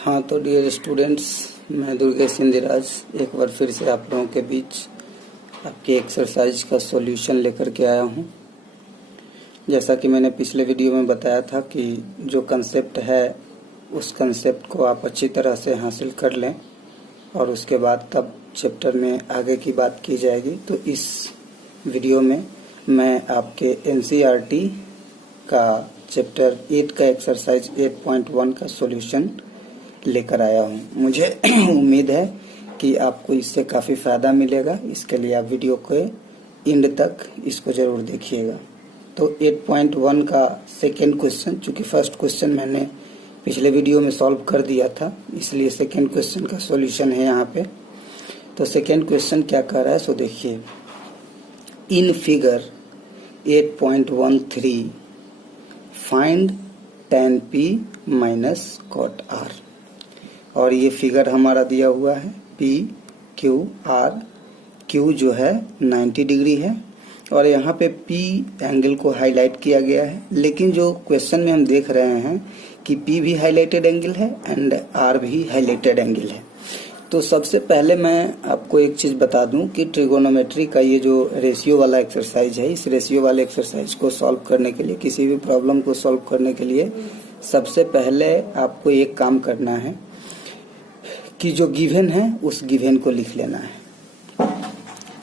हाँ तो dear students, मैं दुर्गेश इंदिराज एक बार फिर से आप लोगों के बीच आपके एक्सरसाइज का सॉल्यूशन लेकर के आया हूँ। जैसा कि मैंने पिछले वीडियो में बताया था कि जो कंसेप्ट है उस कंसेप्ट को आप अच्छी तरह से हासिल कर लें और उसके बाद तब चैप्टर में आगे की बात की जाएगी। तो इस वीडियो में मैं आपके एनसीईआरटी का चैप्टर 8 का एक्सरसाइज 8.1 का सॉल्यूशन लेकर आया हूँ। मुझे उम्मीद है कि आपको इससे काफ़ी फ़ायदा मिलेगा। इसके लिए आप वीडियो के एंड तक इसको ज़रूर देखिएगा। तो 8.1 का सेकेंड क्वेश्चन, चूँकि फर्स्ट क्वेश्चन मैंने पिछले वीडियो में सॉल्व कर दिया था, इसलिए सेकेंड क्वेश्चन का सॉल्यूशन है यहाँ पे। तो सेकेंड क्वेश्चन क्या कह रहा है सो देखिए। In figure 8.13 find tan p minus cot r। और ये फिगर हमारा दिया हुआ है P Q R। Q जो है 90 डिग्री है और यहाँ पे P एंगल को हाईलाइट किया गया है, लेकिन जो क्वेश्चन में हम देख रहे हैं कि P भी हाईलाइटेड एंगल है एंड R भी हाईलाइटेड एंगल है। तो सबसे पहले मैं आपको एक चीज़ बता दूं कि ट्रिगोनोमेट्री का ये जो रेशियो वाला एक्सरसाइज है, इस रेशियो वाले एक्सरसाइज को सॉल्व करने के लिए, किसी भी प्रॉब्लम को सॉल्व करने के लिए सबसे पहले आपको एक काम करना है कि जो गिवन है उस गिवन को लिख लेना है,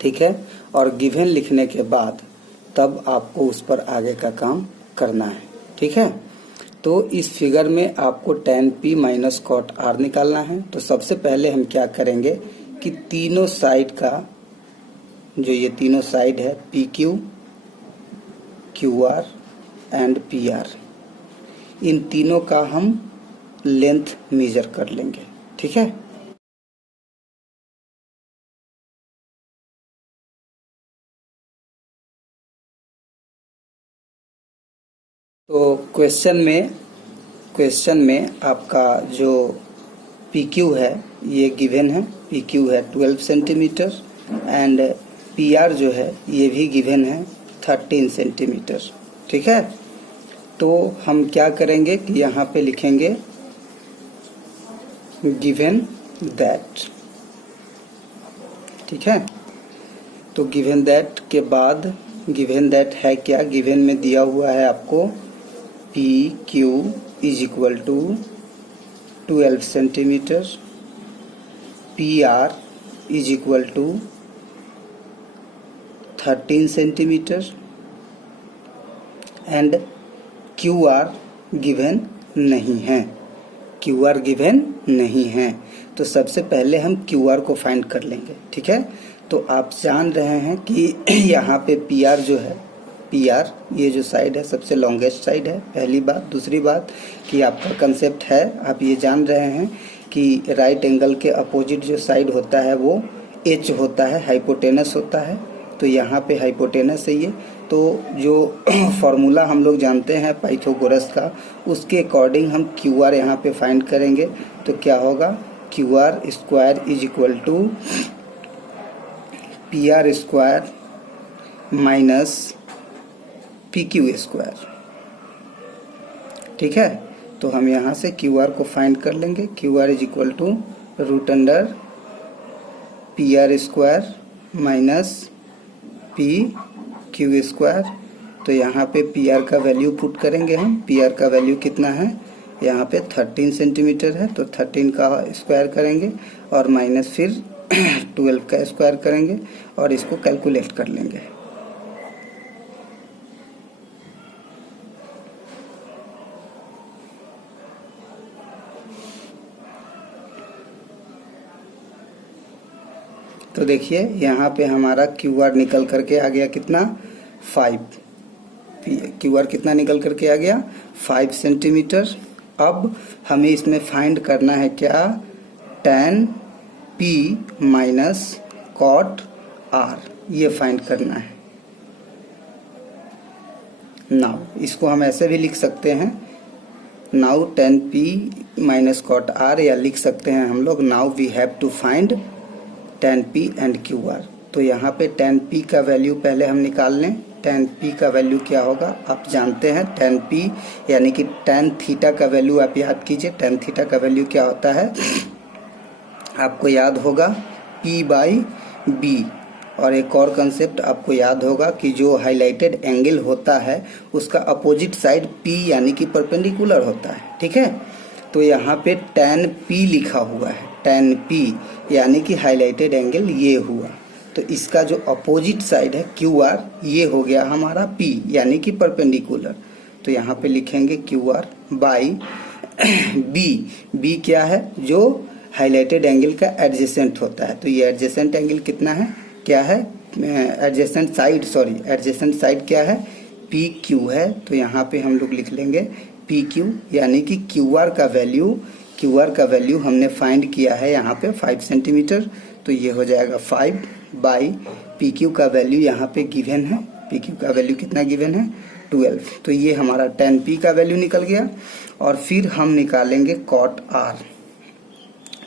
ठीक है। और गिवन लिखने के बाद तब आपको उस पर आगे का काम करना है, ठीक है। तो इस फिगर में आपको tan p minus cot r निकालना है। तो सबसे पहले हम क्या करेंगे कि तीनों साइड का, जो ये तीनों साइड है PQ, QR एंड PR, इन तीनों का हम लेंथ मेजर कर लेंगे, ठीक है। तो क्वेश्चन में आपका जो PQ है ये गिवन है। PQ है 12 सेंटीमीटर एंड PR जो है ये भी गिवन है 13 सेंटीमीटर, ठीक है। तो हम क्या करेंगे कि यहाँ पे लिखेंगे गिवन दैट, ठीक है। तो गिवन दैट के बाद गिवन दैट है क्या, गिवन में दिया हुआ है आपको PQ is equal to 12 centimetre, PR is equal to 13 centimetre and QR given नहीं है, QR गिवन नहीं है। तो सबसे पहले हम QR को फाइंड कर लेंगे, ठीक है। तो आप जान रहे हैं कि यहाँ पे PR जो है, PR ये जो साइड है सबसे लॉन्गेस्ट साइड है, पहली बात। दूसरी बात कि आपका कंसेप्ट है, आप ये जान रहे हैं कि राइट एंगल के अपोजिट जो साइड होता है वो H होता है, हाइपोटेनस होता है। तो यहाँ पे हाइपोटेनस है ये। तो जो फॉर्मूला हम लोग जानते हैं पाइथागोरस का, उसके अकॉर्डिंग हम QR यहाँ पे फाइंड करेंगे। तो क्या होगा, QR square is equal to PR square minus PQ square, ठीक है। तो हम यहाँ से QR को फाइंड कर लेंगे। QR is equal to root under PR square minus PQ square. तो यहाँ पे PR का वैल्यू पुट करेंगे हम। PR का वैल्यू कितना है, यहाँ पे 13 सेंटीमीटर है, तो 13 का स्क्वायर करेंगे और माइनस फिर 12 का स्क्वायर करेंगे और इसको कैलकुलेट कर लेंगे। तो देखिए यहाँ पे हमारा QR निकल करके आ गया कितना, 5। QR कितना निकल करके आ गया, 5 सेंटीमीटर। अब हमें इसमें फाइंड करना है क्या, tan P minus cot R, ये फाइंड करना है। नाउ इसको हम ऐसे भी लिख सकते हैं, now tan P minus cot R, या लिख सकते हैं हम लोग now we have to find tan P and QR। तो यहाँ पे tan P का वैल्यू पहले हम निकाल लें। tan p का वैल्यू क्या होगा आप जानते हैं। tan p यानी कि tan थीटा का वैल्यू आप याद कीजिए। tan थीटा का वैल्यू क्या होता है आपको याद होगा p बाई b। और एक और कंसेप्ट आपको याद होगा कि जो हाईलाइटेड एंगल होता है उसका अपोजिट साइड p यानी कि परपेंडिकुलर होता है। ठीक है, तो यहाँ पे tan p लिखा हुआ है। tan p यानी कि हाईलाइटेड एंगल ये हुआ, तो इसका जो अपोजिट साइड है QR ये हो गया हमारा P यानी कि परपेंडिकुलर। तो यहाँ पे लिखेंगे QR बाई B क्या है जो हाईलाइटेड एंगल का एडजेसेंट होता है। तो ये एडजेसेंट एंगल कितना है क्या है एडजेसेंट साइड क्या है PQ है। तो यहाँ पे हम लोग लिख लेंगे PQ यानी कि QR का वैल्यू हमने फाइंड किया है यहाँ पे 5 सेंटीमीटर। तो ये हो जाएगा 5 बाई PQ का वैल्यू यहाँ पे गिवन है। PQ का वैल्यू कितना गिवन है 12। तो ये हमारा tan P का वैल्यू निकल गया। और फिर हम निकालेंगे cot R।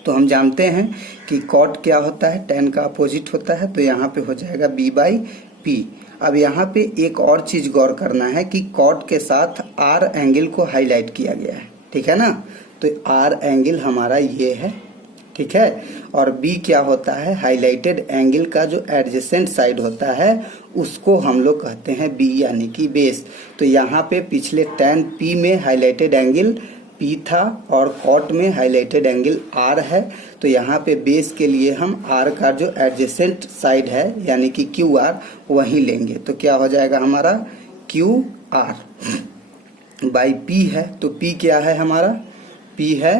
तो हम जानते हैं कि cot क्या होता है tan का अपोजिट होता है। तो यहाँ पे हो जाएगा B बाई P। अब यहाँ पे एक और चीज गौर करना है कि cot के साथ R एंगल को हाईलाइट किया गया है। ठीक है ना, तो R एंगल हमारा ये है। ठीक है, और B क्या होता है हाईलाइटेड एंगल का जो एडजेसेंट साइड होता है उसको हम लोग कहते हैं B यानी कि बेस। तो यहाँ पे पिछले tan P में हाईलाइटेड एंगल P था और cot में हाईलाइटेड एंगल R है। तो यहाँ पे बेस के लिए हम R का जो एडजेसेंट साइड है यानी कि QR वही लेंगे। तो क्या हो जाएगा हमारा QR बाई P है। तो P क्या है हमारा P है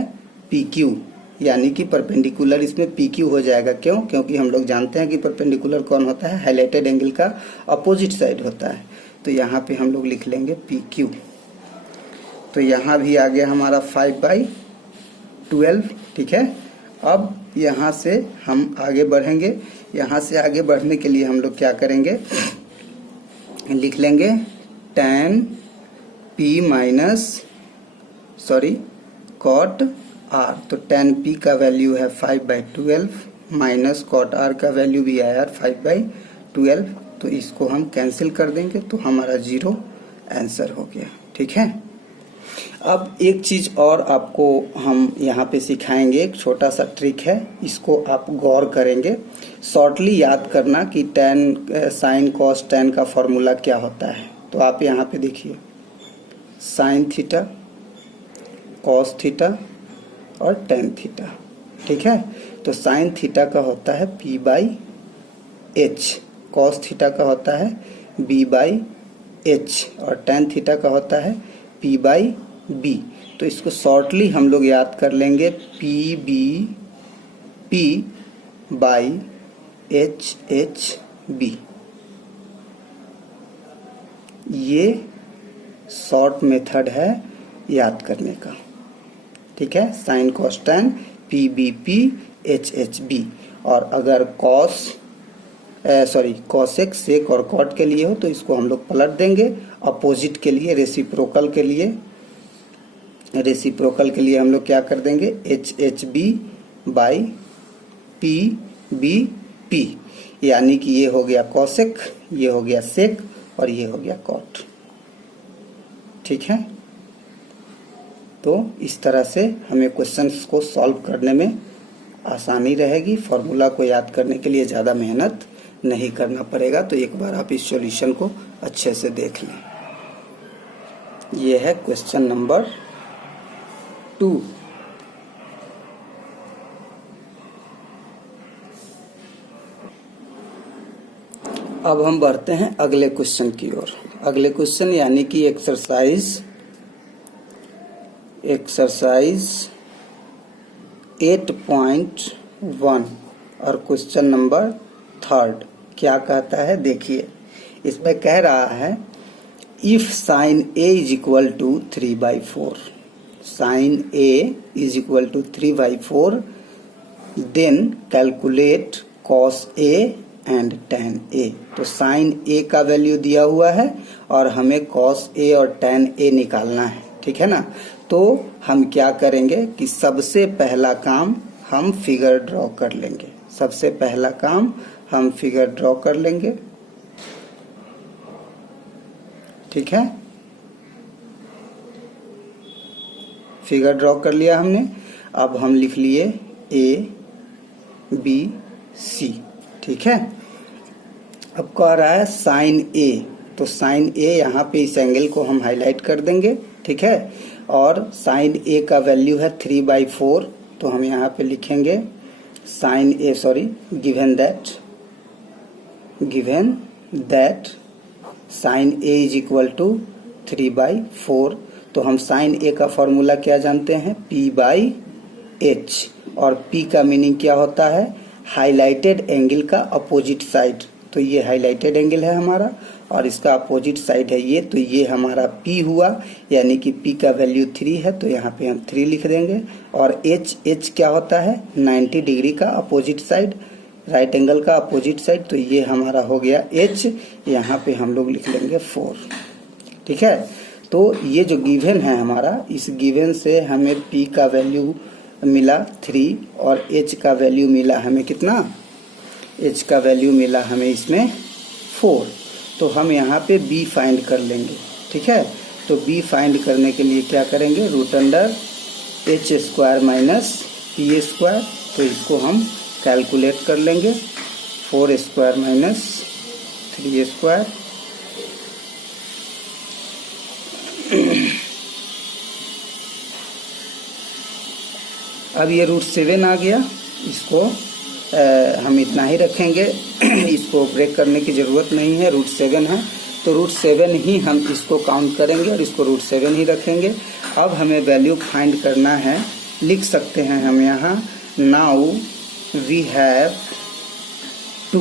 PQ यानी कि परपेंडिकुलर इसमें PQ हो जाएगा। क्यों? क्योंकि हम लोग जानते हैं कि परपेंडिकुलर कौन होता है हाईलाइटेड एंगल का अपोजिट साइड होता है। तो यहाँ पे हम लोग लिख लेंगे PQ। तो यहाँ भी आ गया हमारा 5 बाई 12। ठीक है, अब यहाँ से हम आगे बढ़ेंगे। यहाँ से आगे बढ़ने के लिए हम लोग क्या करेंगे लिख लेंगे tan P cot R। तो tan P का वैल्यू है 5 बाई 12 माइनस cot R का वैल्यू भी आया 5 बाई 12। तो इसको हम कैंसिल कर देंगे तो हमारा 0 आंसर हो गया। ठीक है, अब एक चीज और आपको हम यहाँ पे सिखाएंगे, एक छोटा सा ट्रिक है, इसको आप गौर करेंगे। शॉर्टली याद करना कि tan साइन कॉस tan का फॉर्मूला क्या होता है। तो आप यहाँ पे देखिए साइन थीटा कॉस थीटा और tan थीटा। ठीक है, तो साइन थीटा का होता है P by H, cos theta का होता है B बाई H और tan थीटा का होता है P बाई B। तो इसको शॉर्टली हम लोग याद कर लेंगे P बाई HB। ये शॉर्ट मेथड है याद करने का। ठीक है, sine cos tan PBP HHB। और अगर कॉसेक सेक और कॉट के लिए हो तो इसको हम लोग पलट देंगे अपोजिट के लिए। रेसिप्रोकल के लिए हम लोग क्या कर देंगे HHB बाई PBP यानी कि ये हो गया कॉसेक, ये हो गया सेक और ये हो गया कॉट। ठीक है, तो इस तरह से हमें क्वेश्चंस को सॉल्व करने में आसानी रहेगी। फॉर्मूला को याद करने के लिए ज़्यादा मेहनत नहीं करना पड़ेगा। तो एक बार आप इस सॉल्यूशन को अच्छे से देख लें। ये है क्वेश्चन नंबर 2। अब हम बढ़ते हैं अगले क्वेश्चन की ओर। अगले क्वेश्चन यानी कि एक्सरसाइज 8.1 और क्वेश्चन नंबर 3 क्या कहता है देखिए। इसमें कह रहा है if sine A is equal to 3/4, sine A is equal to 3/4 then calculate cos A and tan A। तो साइन A का वैल्यू दिया हुआ है और हमें कॉस A और tan A निकालना है। ठीक है ना, तो हम क्या करेंगे कि सबसे पहला काम हम फिगर ड्रॉ कर लेंगे। सबसे पहला काम हम फिगर ड्रॉ कर लेंगे। ठीक है, फिगर ड्रॉ कर लिया हमने। अब हम लिख लिए ए बी सी, ठीक है। अब कह रहा है साइन ए, तो साइन ए यहाँ पे इस एंगल को हम हाईलाइट कर देंगे, ठीक है। और साइन ए का वैल्यू है 3/4, तो हम यहाँ पे लिखेंगे sine A, sorry, given that sine A is equal to 3/4। तो हम साइन ए का फॉर्मूला क्या जानते हैं, P/H, और P का मीनिंग क्या होता है, हाईलाइटेड एंगल का अपोजिट साइड। तो ये हाईलाइटेड एंगल है हमारा और इसका अपोजिट साइड है ये, तो ये हमारा P हुआ, यानी कि P का वैल्यू 3 है, तो यहाँ पे हम 3 लिख देंगे। और H क्या होता है, 90 डिग्री का अपोजिट साइड, राइट एंगल का अपोजिट साइड, तो ये हमारा हो गया H, यहाँ पे हम लोग लिख लेंगे 4, ठीक है। तो ये जो गिवन है हमारा, इस गिवन से हमें P का वैल्यू मिला 3 और H का वैल्यू मिला हमें कितना, H का वैल्यू मिला हमें इसमें 4। तो हम यहाँ पे B फाइंड कर लेंगे, ठीक है। तो B फाइंड करने के लिए क्या करेंगे, √H² माइनस P², तो इसको हम कैलकुलेट कर लेंगे, 4² माइनस 3²। अब ये √7 आ गया, इसको हम इतना ही रखेंगे, इसको ब्रेक करने की ज़रूरत नहीं है, √7 है तो √7 ही हम इसको काउंट करेंगे और इसको √7 ही रखेंगे। अब हमें वैल्यू फाइंड करना है, लिख सकते हैं हम यहाँ, now we have to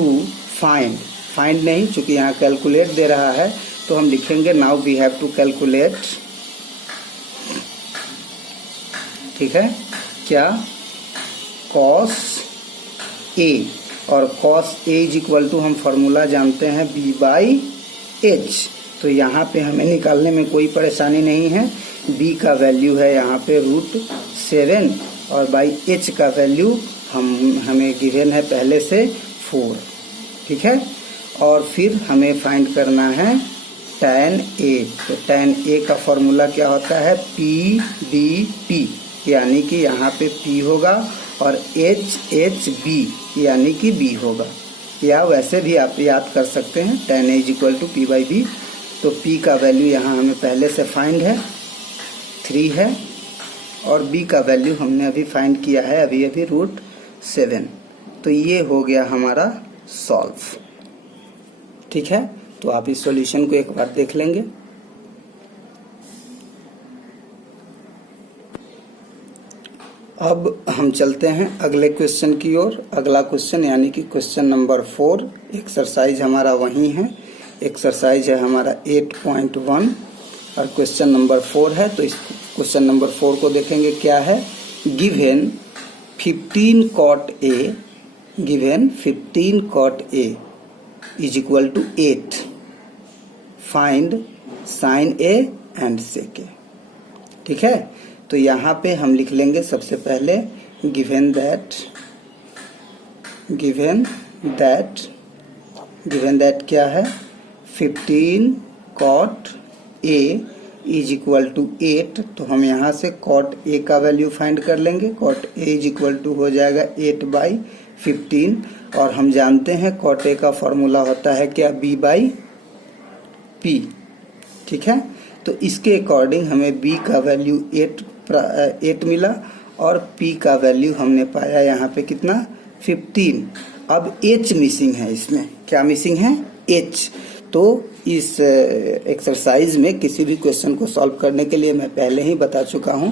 find नहीं, चूंकि यहाँ कैलकुलेट दे रहा है तो हम लिखेंगे now we have to calculate, ठीक है, क्या, cos A, और cos A is equal to हम फॉर्मूला जानते हैं B/H। तो यहाँ पे हमें निकालने में कोई परेशानी नहीं है, B का वैल्यू है यहाँ पे √7 और बाई H का वैल्यू हमें गिवन है पहले से 4, ठीक है। और फिर हमें फाइंड करना है tan A, तो tan A का फॉर्मूला क्या होता है, PDP, यानी कि यहाँ पे P होगा और HHB यानी कि B होगा, या वैसे भी आप याद कर सकते हैं tan A is equal to P/B। तो P का वैल्यू यहाँ हमें पहले से फाइंड है 3 है और B का वैल्यू हमने अभी फाइंड किया है अभी √7। तो ये हो गया हमारा सॉल्व, ठीक है। तो आप इस सॉल्यूशन को एक बार देख लेंगे। अब हम चलते हैं अगले क्वेश्चन की ओर। अगला क्वेश्चन यानी कि क्वेश्चन नंबर 4, एक्सरसाइज हमारा वही है, एक्सरसाइज है हमारा 8.1 और क्वेश्चन नंबर 4 है। तो इस क्वेश्चन नंबर 4 को देखेंगे, क्या है, given 15 cot A is equal to 8, find sin A and sec A, ठीक है। तो यहाँ पे हम लिख लेंगे सबसे पहले गिवन दैट क्या है, 15 cot A is equal to 8। तो हम यहाँ से cot A का वैल्यू फाइंड कर लेंगे, cot A is equal to हो जाएगा 8/15 और हम जानते हैं cot A का फॉर्मूला होता है क्या, B/P, ठीक है। तो इसके अकॉर्डिंग हमें B का वैल्यू 8 मिला और P का वैल्यू हमने पाया यहाँ पे कितना, 15। अब H मिसिंग है, इसमें क्या मिसिंग है, H। तो इस एक्सरसाइज में किसी भी क्वेश्चन को सॉल्व करने के लिए मैं पहले ही बता चुका हूँ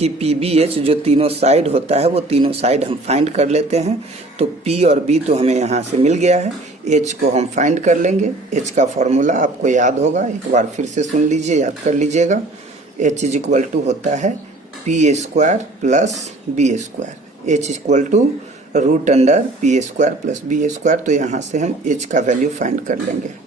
कि PBH जो तीनों साइड होता है वो तीनों साइड हम फाइंड कर लेते हैं। तो P और B तो हमें यहाँ से मिल गया है, H को हम फाइंड कर लेंगे। H का फॉर्मूला आपको याद होगा, एक बार फिर से सुन लीजिए, याद कर लीजिएगा। H इज इक्वल टू होता है P² plus B², H equal to √P² plus B²। तो यहाँ से हम H का वैल्यू फाइंड कर लेंगे।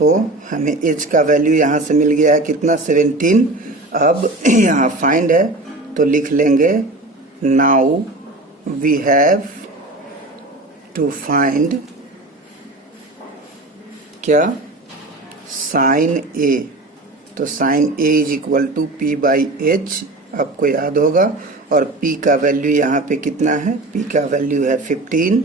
तो हमें एच का वैल्यू यहाँ से मिल गया है कितना 17। अब यहाँ फाइंड है तो लिख लेंगे now we have to find क्या साइन ए। तो sine A is equal to P by H, आपको याद होगा। और p का वैल्यू यहाँ पे कितना है, p का वैल्यू है 15,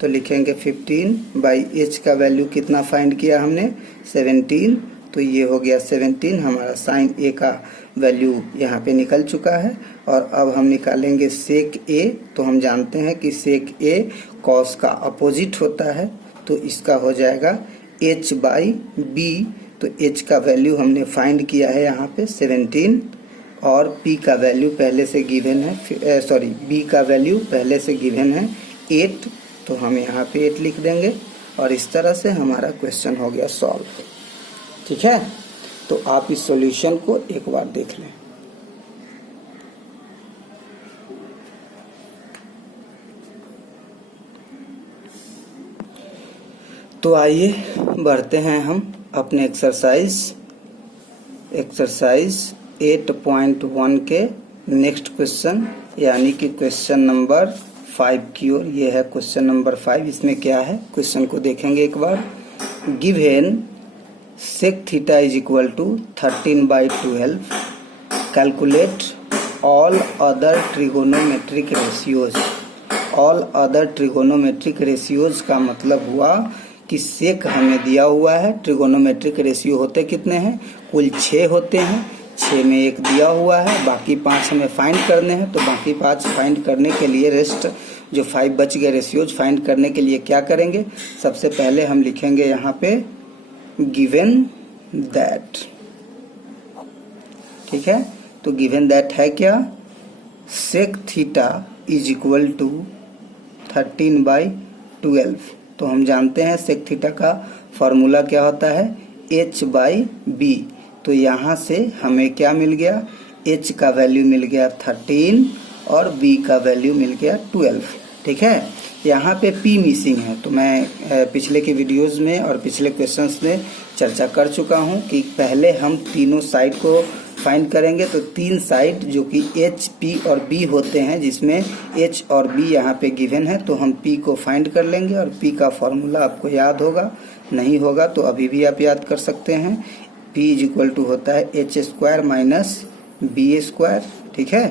तो लिखेंगे 15 बाई h का वैल्यू कितना फाइंड किया हमने 17, तो ये हो गया 17। हमारा साइन a का वैल्यू यहाँ पे निकल चुका है। और अब हम निकालेंगे सेक a। तो हम जानते हैं कि सेक a कॉस का अपोजिट होता है, तो इसका हो जाएगा h बाई b। तो h का वैल्यू हमने फाइंड किया है यहाँ पे 17 और p का वैल्यू पहले से गिवन है, b का वैल्यू पहले से गिवन है 8, तो हम यहाँ पे 8 लिख देंगे। और इस तरह से हमारा क्वेश्चन हो गया सॉल्व। ठीक है, तो आप इस सॉल्यूशन को एक बार देख लें। तो आइए बढ़ते हैं हम अपने एक्सरसाइज 8.1 के नेक्स्ट क्वेश्चन, यानी कि क्वेश्चन नंबर 5 की ओर। ये है क्वेश्चन नंबर 5। इसमें क्या है, क्वेश्चन को देखेंगे एक बार। Given sec theta is equal to 13/12, calculate all other trigonometric ratios. All other trigonometric ratios का मतलब हुआ कि सेक हमें दिया हुआ है, ट्रिगोनोमेट्रिक रेशियो होते कितने हैं, कुल 6 होते हैं। 6 में 1 दिया हुआ है, बाकी 5 हमें फाइंड करने हैं। तो बाकी 5 फाइंड करने के लिए रेस्ट जो 5 बच गए रेशियोज फाइंड करने के लिए क्या करेंगे, सबसे पहले हम लिखेंगे यहाँ पे गिवन दैट। ठीक है, तो गिवन दैट है क्या, sec theta is equal to 13/12। तो हम जानते हैं सेक थीटा का फॉर्मूला क्या होता है, h बाई बी। तो यहाँ से हमें क्या मिल गया, h का वैल्यू मिल गया 13 और b का वैल्यू मिल गया 12। ठीक है, यहाँ पे p मिसिंग है, तो मैं पिछले के वीडियोस में और पिछले क्वेश्चंस में चर्चा कर चुका हूँ कि पहले हम तीनों साइड को फाइंड करेंगे। तो 3 साइड जो कि h, p और b होते हैं, जिसमें h और b यहाँ पे गिवन है, तो हम p को फाइंड कर लेंगे। और p का फॉर्मूला आपको याद होगा, नहीं होगा तो अभी भी आप याद कर सकते हैं। p इज इक्वल टू होता है h² माइनस b²। ठीक है,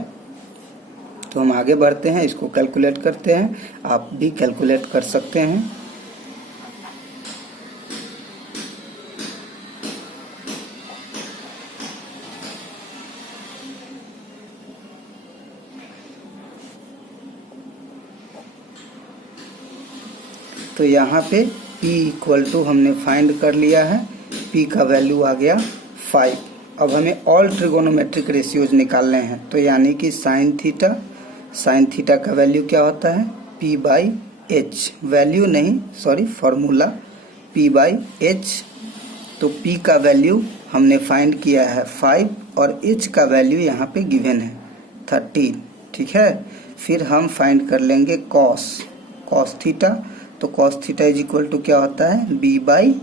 तो हम आगे बढ़ते हैं, इसको कैलकुलेट करते हैं। आप भी कैलकुलेट कर सकते हैं। तो यहाँ पे p इक्वल टू हमने फाइंड कर लिया है, p का वैल्यू आ गया 5। अब हमें ऑल ट्रिगोनोमेट्रिक रेशियोज निकालने हैं। तो यानी कि साइन थीटा का वैल्यू क्या होता है, p बाई एच, वैल्यू नहीं sorry formula p by H. तो p का वैल्यू हमने फाइंड किया है 5 और h का वैल्यू यहाँ पे गिवन है 13। ठीक है, फिर हम फाइंड कर लेंगे कॉस थीटा। तो cos theta is equal to क्या होता है, b बाई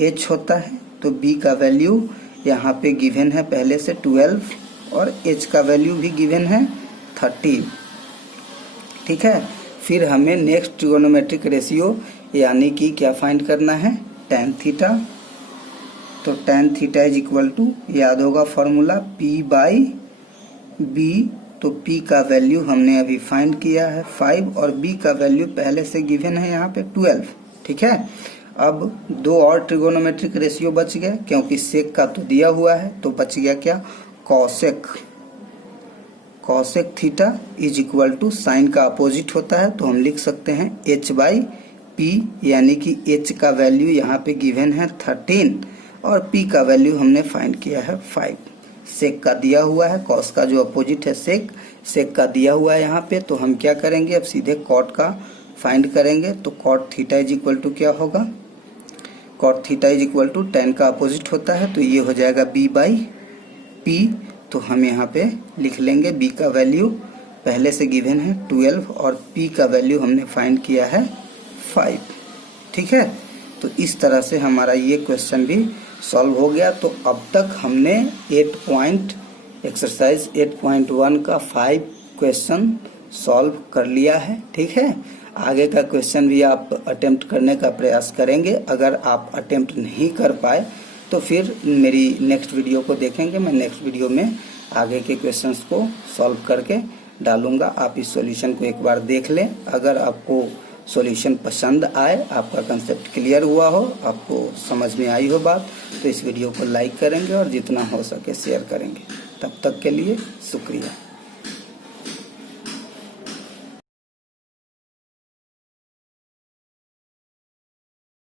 एच होता है। तो b का वैल्यू यहाँ पे गिवन है पहले से 12 और h का वैल्यू भी गिवन है 13। ठीक है, फिर हमें नेक्स्ट ट्रिगोनोमेट्रिक रेशियो यानी कि क्या फाइंड करना है, tan थीटा। तो tan theta is equal to, याद होगा फॉर्मूला p बाई b। तो p का वैल्यू हमने अभी फाइंड किया है 5 और b का वैल्यू पहले से गिवन है यहाँ पे 12। ठीक है, अब 2 और ट्रिगोनोमेट्रिक रेशियो बच गए, क्योंकि सेक का तो दिया हुआ है, तो बच गया क्या, cosec theta is equal to, sine का अपोजिट होता है, तो हम लिख सकते हैं h बाई p, यानी कि h का वैल्यू यहाँ पे गिवन है 13 और p का वैल्यू हमने फाइंड किया है 5। सेक का दिया हुआ है, कॉस का जो अपोजिट है सेक का दिया हुआ है यहाँ पे। तो हम क्या करेंगे, अब सीधे कॉट का फाइंड करेंगे। तो cot theta is equal to क्या होगा, cot theta is equal to tan का अपोजिट होता है, तो ये हो जाएगा b बाई p। तो हम यहाँ पे लिख लेंगे b का वैल्यू पहले से गिवन है 12 और p का वैल्यू हमने फाइंड किया है 5। ठीक है, तो इस तरह से हमारा ये क्वेश्चन भी सॉल्व हो गया। तो अब तक हमने एक्सरसाइज 8.1 का 5 क्वेश्चन सॉल्व कर लिया है। ठीक है, आगे का क्वेश्चन भी आप अटेम्प्ट करने का प्रयास करेंगे। अगर आप अटेम्प्ट नहीं कर पाए तो फिर मेरी नेक्स्ट वीडियो को देखेंगे। मैं नेक्स्ट वीडियो में आगे के क्वेश्चंस को सॉल्व करके डालूंगा। आप इस सॉल्यूशन को एक बार देख लें। अगर आपको सॉल्यूशन पसंद आए, आपका कंसेप्ट क्लियर हुआ हो, आपको समझ में आई हो बात, तो इस वीडियो को लाइक करेंगे और जितना हो सके शेयर करेंगे। तब तक के लिए शुक्रिया।